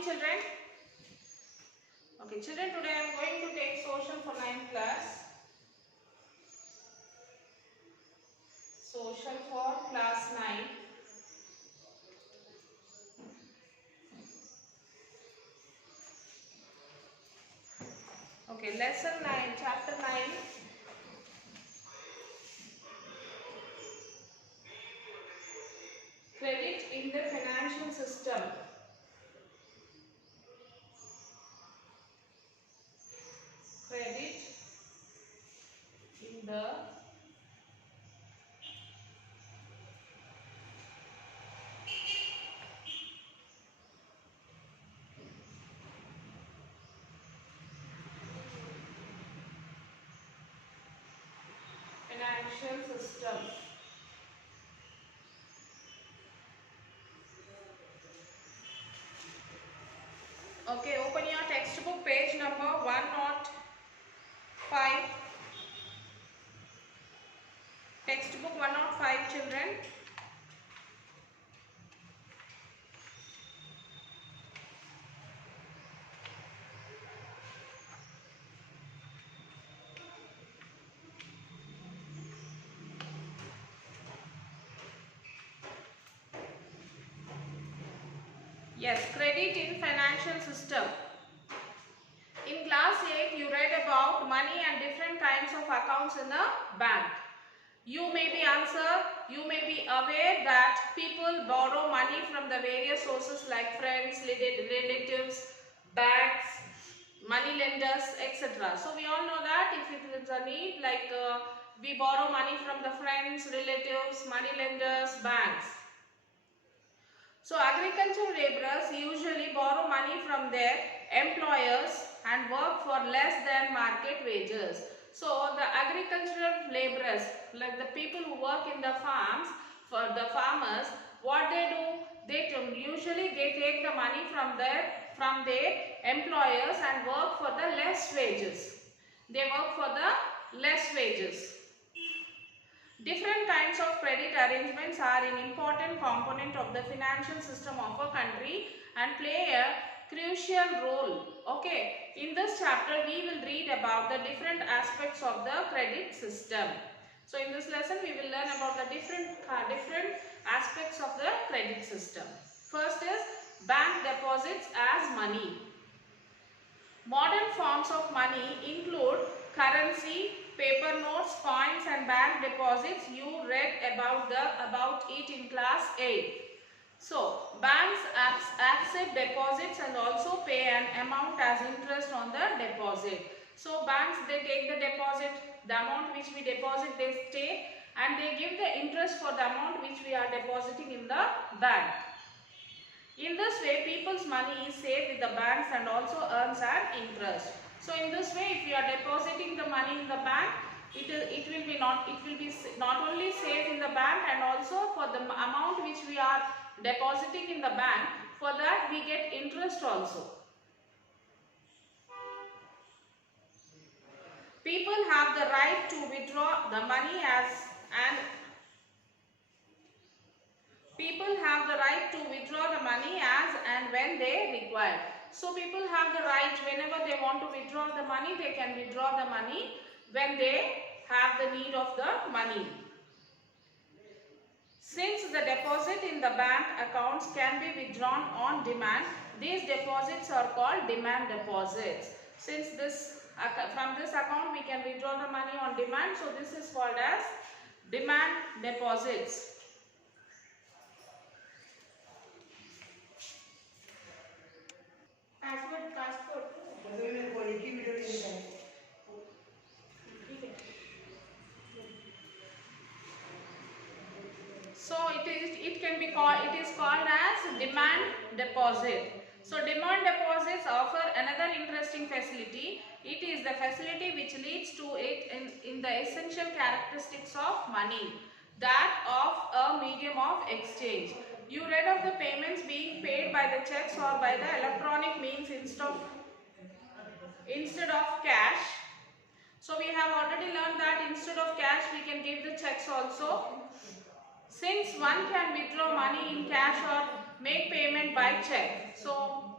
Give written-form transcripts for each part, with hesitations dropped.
morning, children. Okay, children, today I am going to take social for 9th class. Social for class 9. Okay, lesson 9, chapter 9. Credit in the financial system. Credit in the financial system. Okay, open your textbook page number 105. Textbook 105, children. Yes, credit in financial system. In class 8, you read about money and different kinds of accounts in the bank. You may be aware that people borrow money from the various sources like friends, relatives, banks, money lenders, etc. So we all know that if it is a need, like we borrow money from the friends, relatives, money lenders, banks. So agricultural laborers usually borrow money from their employers and work for less than market wages. So the agricultural laborers, like the people who work in the farms, for the farmers, what they do, usually they take the money from their employers and work for the less wages. They work for the less wages. Different kinds of credit arrangements are an important component of the financial system of a country and play a crucial role. Okay, in this chapter we will read about the different aspects of the credit system. So in this lesson we will learn about the different aspects of the credit system. First is bank deposits as money. Modern forms of money include currency, paper notes, coins and bank deposits. You read about it in class 8. So, banks accept deposits and also pay an amount as interest on the deposit. So, banks, they take the deposit, the amount which we deposit they take, and they give the interest for the amount which we are depositing in the bank. In this way, people's money is saved with the banks and also earns an interest. So, in this way, if you are depositing the money in the bank, it will be not only saved in the bank, and also for the amount which we are depositing in the bank, for that we get interest also. People have the right to withdraw the money as and when they require. So people have the right, whenever they want to withdraw the money, they can withdraw the money when they have the need of the money. Since the deposit in the bank accounts can be withdrawn on demand, these deposits are called demand deposits. Since from this account we can withdraw the money on demand, so this is called as demand deposits. So it is called as demand deposit. So demand deposits offer another interesting facility. It is the facility which leads to it in the essential characteristics of money, that of a medium of exchange. You read of the payments being paid by the checks or by the electronic means instead of cash. So we have already learned that instead of cash we can give the checks also. Since one can withdraw money in cash or make payment by check, so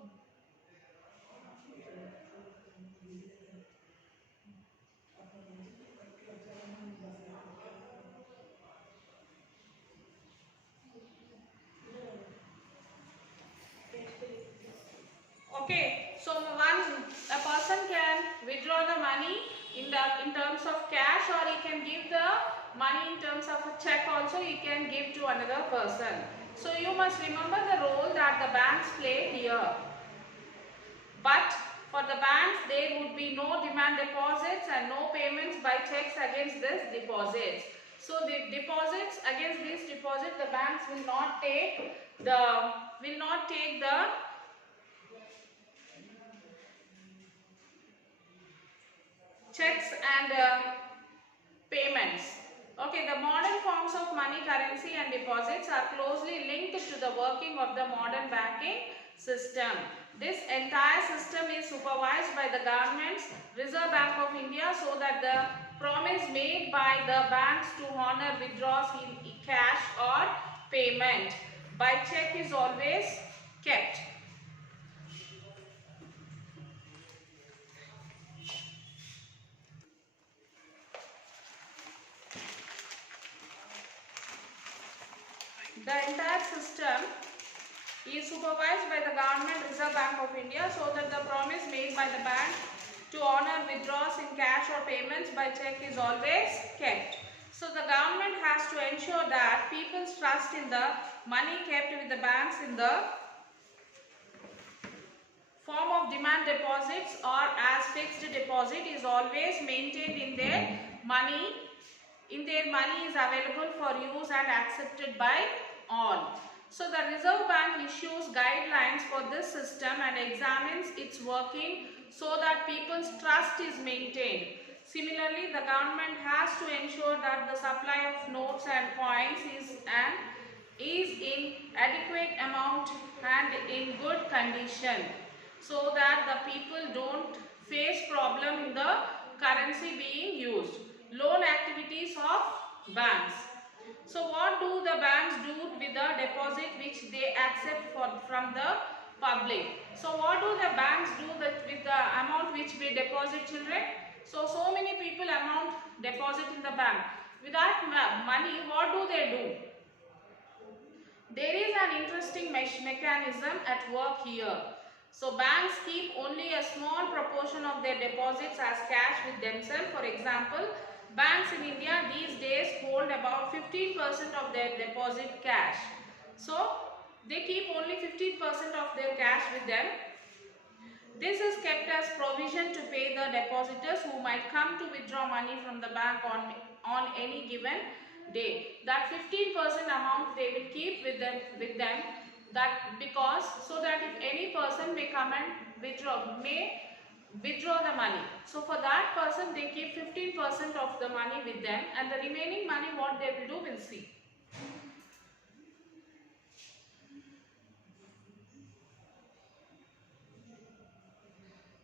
can give the money in terms of a check also, you can give to another person. So you must remember the role that the banks play here. But for the banks, there would be no demand deposits and no payments by checks against this deposits. So the deposits against this deposit, the banks will not take the checks and payments. Okay, the modern forms of money, currency and deposits are closely linked to the working of the modern banking system. This entire system is supervised by the government's Reserve Bank of India, so that the promise made by the banks to honor withdrawals in cash or payment by check is always kept. The entire system is supervised by the government Reserve Bank of India, so that the promise made by the bank to honor withdrawals in cash or payments by check is always kept. So the government has to ensure that people's trust in the money kept with the banks in the form of demand deposits or as fixed deposit is always maintained in their money. Money is available for use and accepted by all. So the Reserve Bank issues guidelines for this system and examines its working so that people's trust is maintained. Similarly, the government has to ensure that the supply of notes and coins is in adequate amount and in good condition, so that the people don't face problem in the currency being used. Loan activities of banks. So what do the banks do with the deposit which they accept from the public? So what do the banks do with the amount which we deposit, children? So many people amount deposit in the bank. With that money, what do they do? There is an interesting mechanism at work here. So banks keep only a small proportion of their deposits as cash with themselves. For example, banks in India these days hold about 15% of their deposit cash. So they keep only 15% of their cash with them. This is kept as provision to pay the depositors who might come to withdraw money from the bank on any given day. That 15% amount they will keep with them that because so that if any person may come and withdraw the money. So for that person they keep 15% of the money with them, and the remaining money what they will do, we'll see.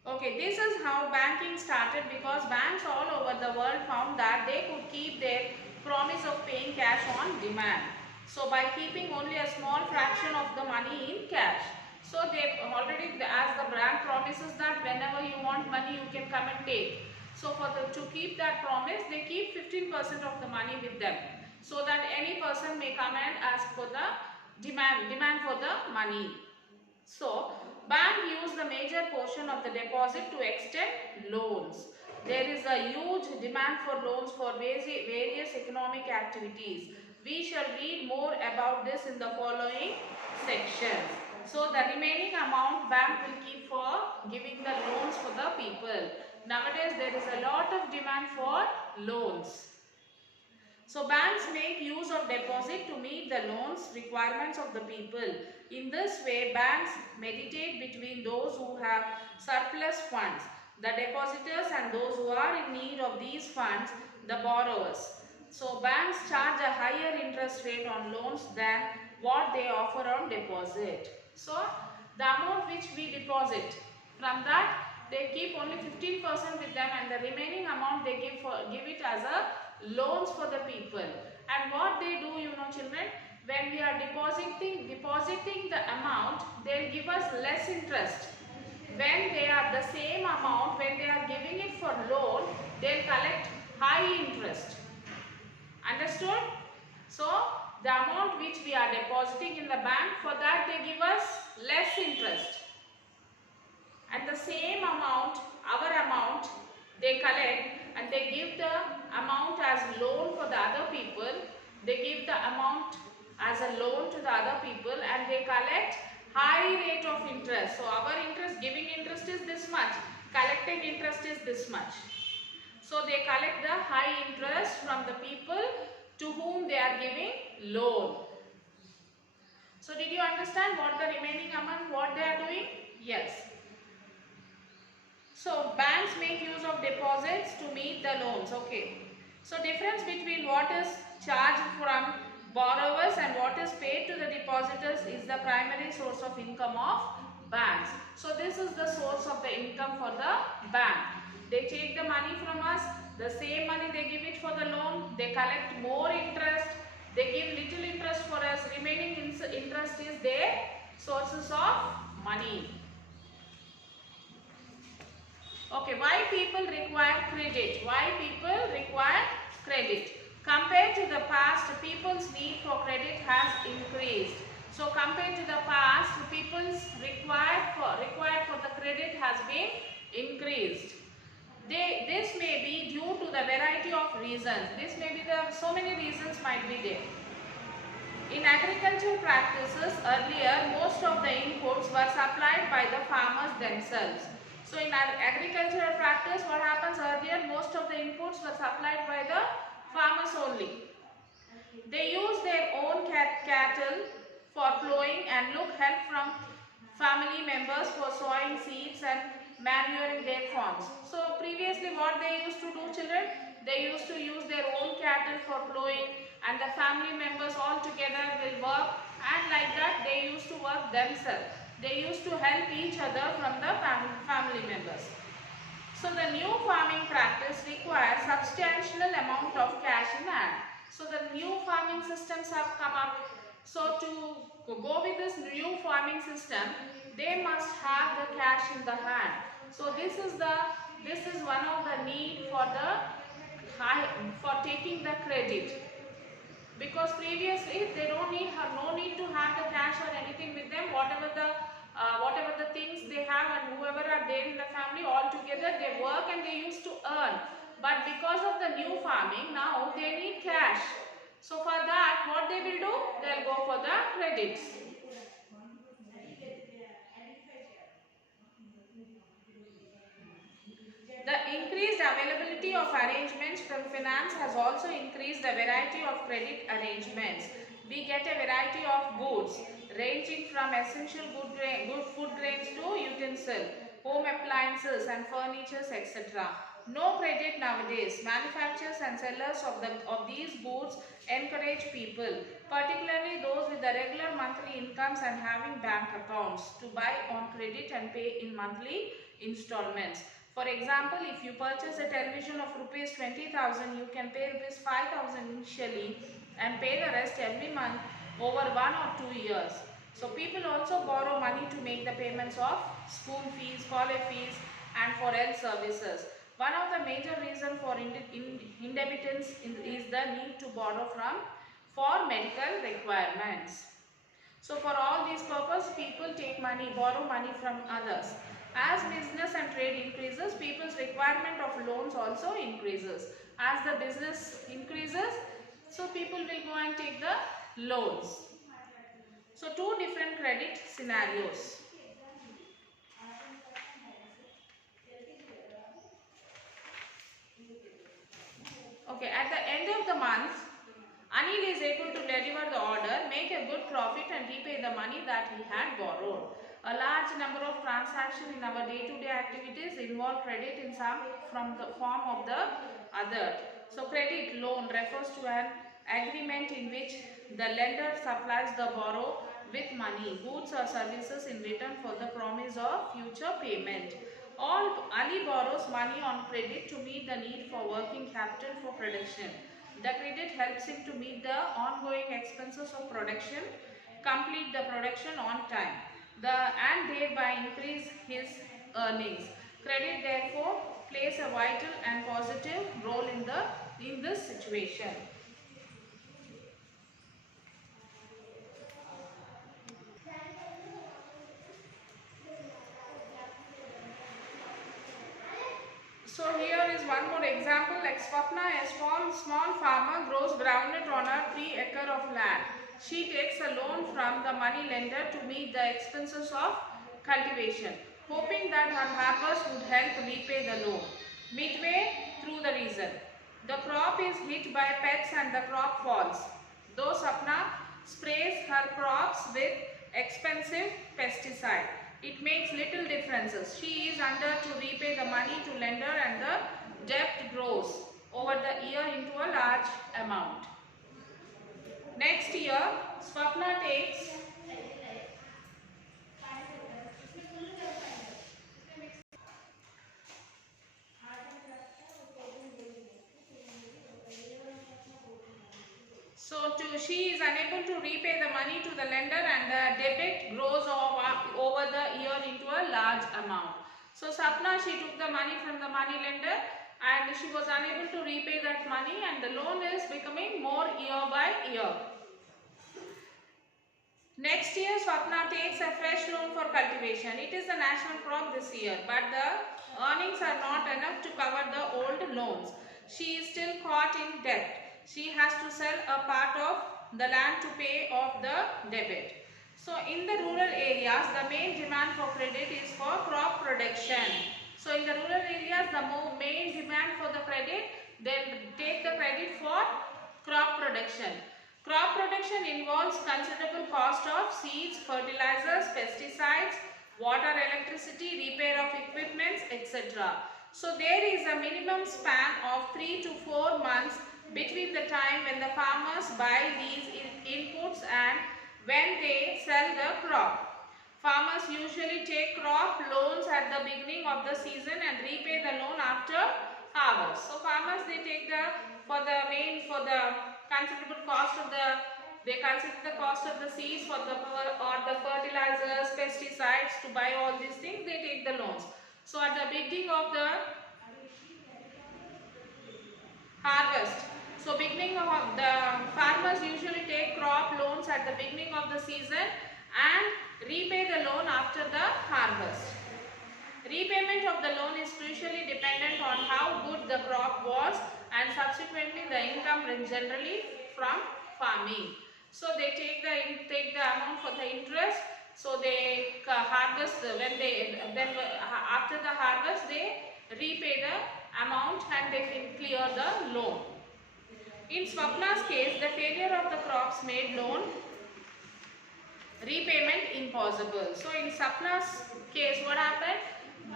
Okay, this is how banking started, because banks all over the world found that they could keep their promise of paying cash on demand. So by keeping only a small fraction of the money in cash. So they already, as the bank promises that whenever you want money you can come and take. So to keep that promise, they keep 15% of the money with them, so that any person may come and ask for the demand for the money. So bank use the major portion of the deposit to extend loans. There is a huge demand for loans for various economic activities. We shall read more about this in the following sections. So the remaining amount bank will keep for giving the loans for the people. Nowadays there is a lot of demand for loans. So banks make use of deposit to meet the loans requirements of the people. In this way, banks mediate between those who have surplus funds, the depositors, and those who are in need of these funds, the borrowers. So banks charge a higher interest rate on loans than what they offer on deposit. So the amount which we deposit, from that they keep only 15% with them, and the remaining amount they give it as a loans for the people. And what they do, you know, children, when we are depositing the amount, they'll give us less interest. When they are the same amount, when they are giving it for loan, they'll collect high interest. Understood? So the amount which we are depositing in the bank, for that they give us less interest, and the same amount, our amount, they collect and they give the amount as loan for the other people. They give the amount as a loan to the other people and they collect high rate of interest. So our interest, giving interest is this much, collecting interest is this much. So they collect the high interest from the people to whom they are giving loan. So did you understand what the remaining amount, what they are doing? Yes. So banks make use of deposits to meet the loans. Okay. So difference between what is charged from borrowers and what is paid to the depositors is the primary source of income of banks. So this is the source of the income for the bank. They take the money from us, the same money they give it for the loan, they collect more interest, they give little interest for us, remaining interest is their sources of money. Okay, why people require credit? Why people require credit? Compared to the past, people's need for credit has increased. So compared to the past, people's required for the credit has been increased. This may be due to the variety of reasons. This may be so many reasons might be there. In agricultural practices, earlier most of the inputs were supplied by the farmers themselves. So in agricultural practice, what happens earlier, most of the inputs were supplied by the farmers only. They use their own cattle for plowing and look help from family members for sowing seeds and manuring their farms. So previously what they used to do, children, they used to use their own cattle for plowing and the family members all together will work, and like that they used to work themselves. They used to help each other from the family members. So the new farming practice requires substantial amount of cash in hand. So the new farming systems have come up. So to go with this new farming system, they must have the cash in the hand. So this is one of the need for taking the credit. Because previously they don't need no need to have the cash or anything with them. Whatever the things they have and whoever are there in the family, all together they work and they used to earn. But because of the new farming, now they need cash. So for that, what they will do? They'll go for the credits. The increased availability of arrangements from finance has also increased the variety of credit arrangements. We get a variety of goods ranging from essential good food grains to utensils, home appliances and furnitures, etc. No credit nowadays. Manufacturers and sellers of these goods encourage people, particularly those with the regular monthly incomes and having bank accounts, to buy on credit and pay in monthly installments. For example, if you purchase a television of rupees 20,000, you can pay rupees 5,000 initially and pay the rest every month over 1 or 2 years. So people also borrow money to make the payments of school fees, college fees and for health services. One of the major reasons for indebtedness is the need to borrow for medical requirements. So for all these purposes, people borrow money from others. As business and trade increases, people's requirement of loans also increases. As the business increases, so people will go and take the loans. So two different credit scenarios. Okay, at the end of the month, Anil is able to deliver the order, make a good profit and repay the money that he had borrowed. A large number of transactions in our day-to-day activities involve credit in some from the form of the other. So credit loan refers to an agreement in which the lender supplies the borrower with money, goods or services in return for the promise of future payment. Ali borrows money on credit to meet the need for working capital for production. The credit helps him to meet the ongoing expenses of production, complete the production on time, and thereby increase his earnings. Credit therefore plays a vital and positive role in this situation. So here is one more example. Like Swapna, a small farmer, grows groundnut on her 3 acre of land. She takes a loan from the money lender to meet the expenses of cultivation, hoping that her harvest would help repay the loan. Midway through the season, the crop is hit by pests and the crop falls. Though Swapna sprays her crops with expensive pesticide, it makes little differences. She is under to repay the money to lender and the debt grows over the year into a large amount. Next year, Swapna takes she is unable to repay the money to the lender and the debit grows over the year into a large amount. So Swapna, she took the money from the money lender and she was unable to repay that money and the loan is becoming more year by year. Next year, Swapna takes a fresh loan for cultivation. It is the national crop this year, but the earnings are not enough to cover the old loans. She is still caught in debt. She has to sell a part of the land to pay off the debit. So, in the rural areas, the main demand for credit is for crop production. So, in the rural areas, the main demand for the credit, they take the credit for crop production. Crop production involves considerable cost of seeds, fertilizers, pesticides, water, electricity, repair of equipments, etc. So there is a minimum span of 3 to 4 months between the time when the farmers buy these inputs and when they sell the crop. Farmers usually take crop loans at the beginning of the season and repay the loan after harvest. So farmers, they take considerable cost of they consider the cost of the seeds for the fertilizers, pesticides to buy all these things, they take the loans. So at the beginning of the harvest, so beginning of the farmers usually take crop loans at the beginning of the season and repay the loan after the harvest. Repayment of the loan is crucially dependent on how good the crop was and subsequently the income generally from farming. So they take the amount for the interest. So they harvest after the harvest they repay the amount and they can clear the loan. In Swapna's case, the failure of the crops made loan repayment impossible. So in Swapna's case, what happened?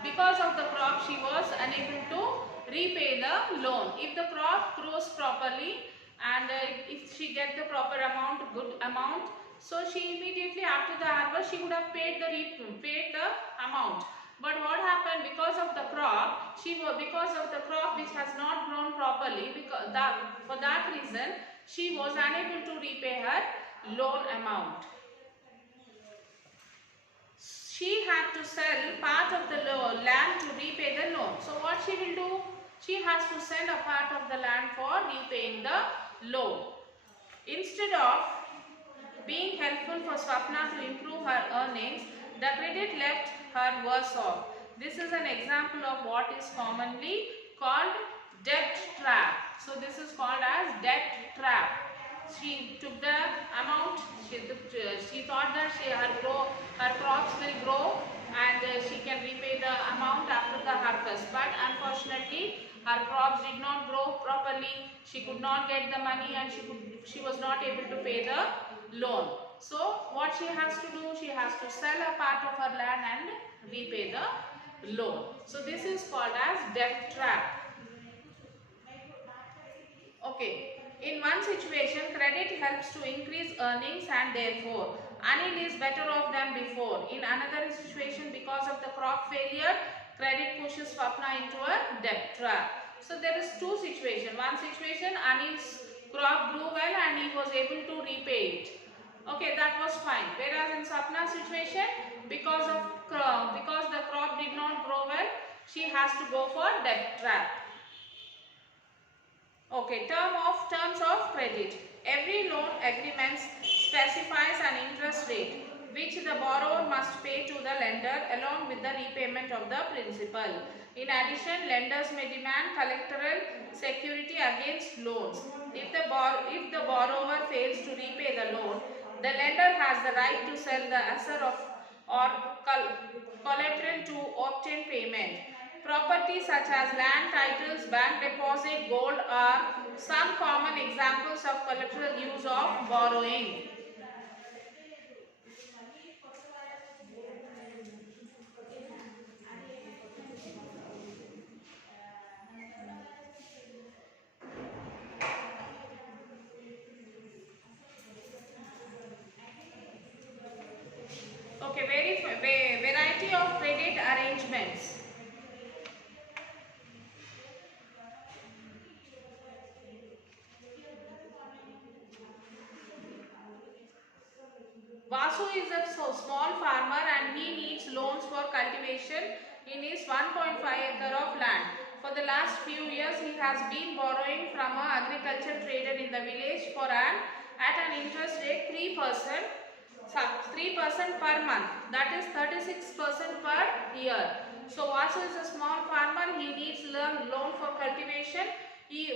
Because of the crop, she was unable to repay the loan. If the crop grows properly and if she gets the proper amount, good amount, so she immediately after the harvest, she would have paid the amount. But what happened, because of the crop, which has not grown properly, for that reason, she was unable to repay her loan amount. She had to sell part of the land to repay the loan. So what she will do? She has to sell a part of the land for repaying the loan. Instead of being helpful for Swapna to improve her earnings, the credit left her worse off. This is an example of what is commonly called debt trap. So this is called as debt trap. She took the amount, she thought that her crops will grow and she can repay the amount after the harvest. But unfortunately, her crops did not grow properly. She could not get the money and she was not able to pay the loan. So what she has to do? She has to sell a part of her land and repay the loan. So this is called as debt trap. Okay. In one situation, credit helps to increase earnings and therefore Anil is better off than before. In another situation, because of the crop failure, credit pushes Swapna into a debt trap. So there is two situations. One situation, Anil's crop grew well and he was able to repay it. Okay, that was fine. Whereas in Swapna's situation, because the crop did not grow well, she has to go for debt trap. Okay, terms of credit. Every loan agreement specifies an interest rate which the borrower must pay to the lender along with the repayment of the principal. In addition, lenders may demand collateral security against loans. If the borrower fails to repay the loan, the lender has the right to sell the asset or collateral to obtain payment. Property such as land, titles, bank deposit, gold are some common examples of collateral use of borrowing. Okay, variety of credit arrangements. Vasu is a small farmer and he needs loans for cultivation in his 1.5 acre of land. For the last few years, he has been borrowing from an agriculture trader in the village at an interest rate 3%. 3% per month, that is 36% per year. So Vasu is a small farmer, he needs loan for cultivation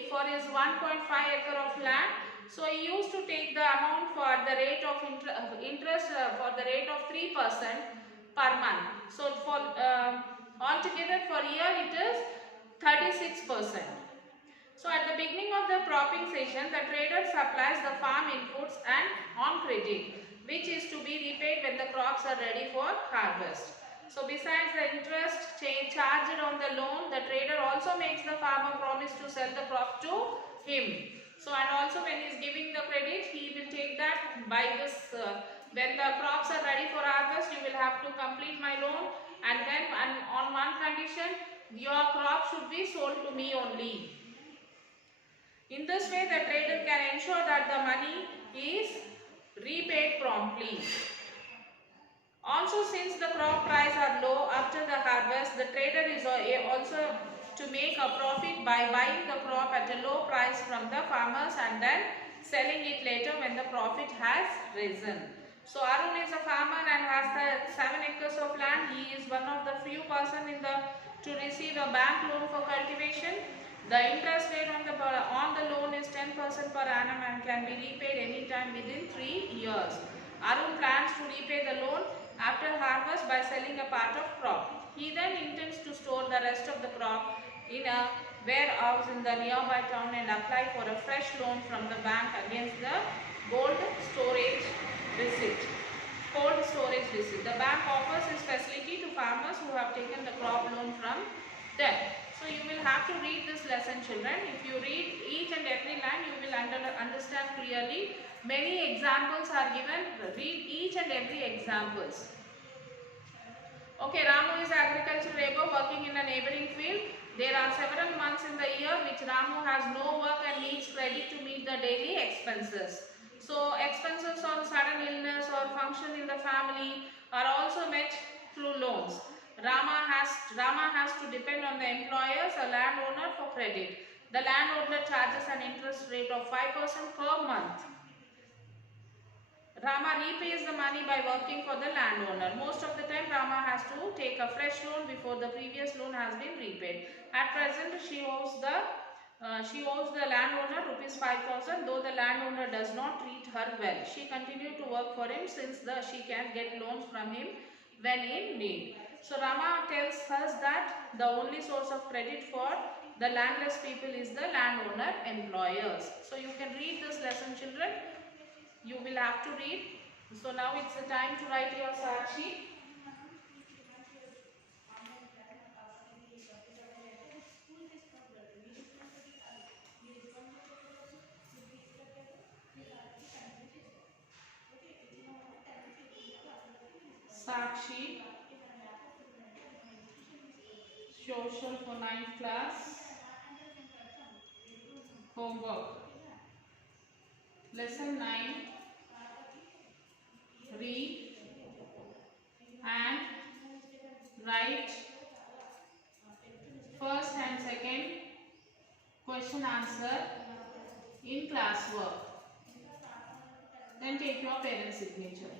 for his 1.5 acre of land. So he used to take the amount for the rate of interest for the rate of 3% per month. So for altogether for year it is 36%. So at the beginning of the cropping season, the trader supplies the farm inputs and on credit, which is to be repaid when the crops are ready for harvest. So besides the interest charged on the loan, the trader also makes the farmer promise to sell the crop to him. So and also when he is giving the credit, he will take that by this when the crops are ready for harvest, you will have to complete my loan, and then on one condition, your crop should be sold to me only. In this way, the trader can ensure that the money is repaid promptly. Also, since the crop prices are low after the harvest, the trader is also to make a profit by buying the crop at a low price from the farmers and then selling it later when the profit has risen. So Arun is a farmer and has the 7 acres of land. He is one of the few person to receive a bank loan for cultivation. The interest rate on the loan is 10% per annum and can be repaid anytime within 3 years. Arun plans to repay the loan after harvest by selling a part of crop. He then intends to store the rest of the crop in a warehouse in the nearby town and apply for a fresh loan from the bank against the cold storage receipt. The bank offers this facility to farmers who have taken the crop loan from them. So you will have to read this lesson, children. If you read each and every line, you will understand clearly. Many examples are given. Read each and every examples. Okay, Ramu is agricultural labor working in a neighboring field. There are several months in the year which Ramu has no work and needs credit to meet the daily expenses. So expenses on sudden illness or function in the family are also met through loans. Rama has to depend on the employers, a landowner, for credit. The landowner charges an interest rate of 5% per month. Rama repays the money by working for the landowner. Most of the time Rama has to take a fresh loan before the previous loan has been repaid. At present she owes the landowner rupees 5,000, though the landowner does not treat her well. She continued to work for him since she can get loans from him when in need. So Rama tells us that the only source of credit for the landless people is the landowner employers. So you can read this lesson, children. You will have to read. So now it's the time to write your Sakshi. Sakshi, social for 9th class, homework. Lesson 9, read and write first and second question answer in classwork. Then take your parent signature.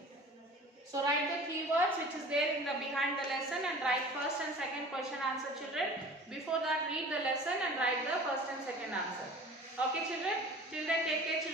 So write the keywords which is there in the behind the lesson and write first and second question answer, children. Before that, read the lesson and write the first and second answer. Okay children, till then take care.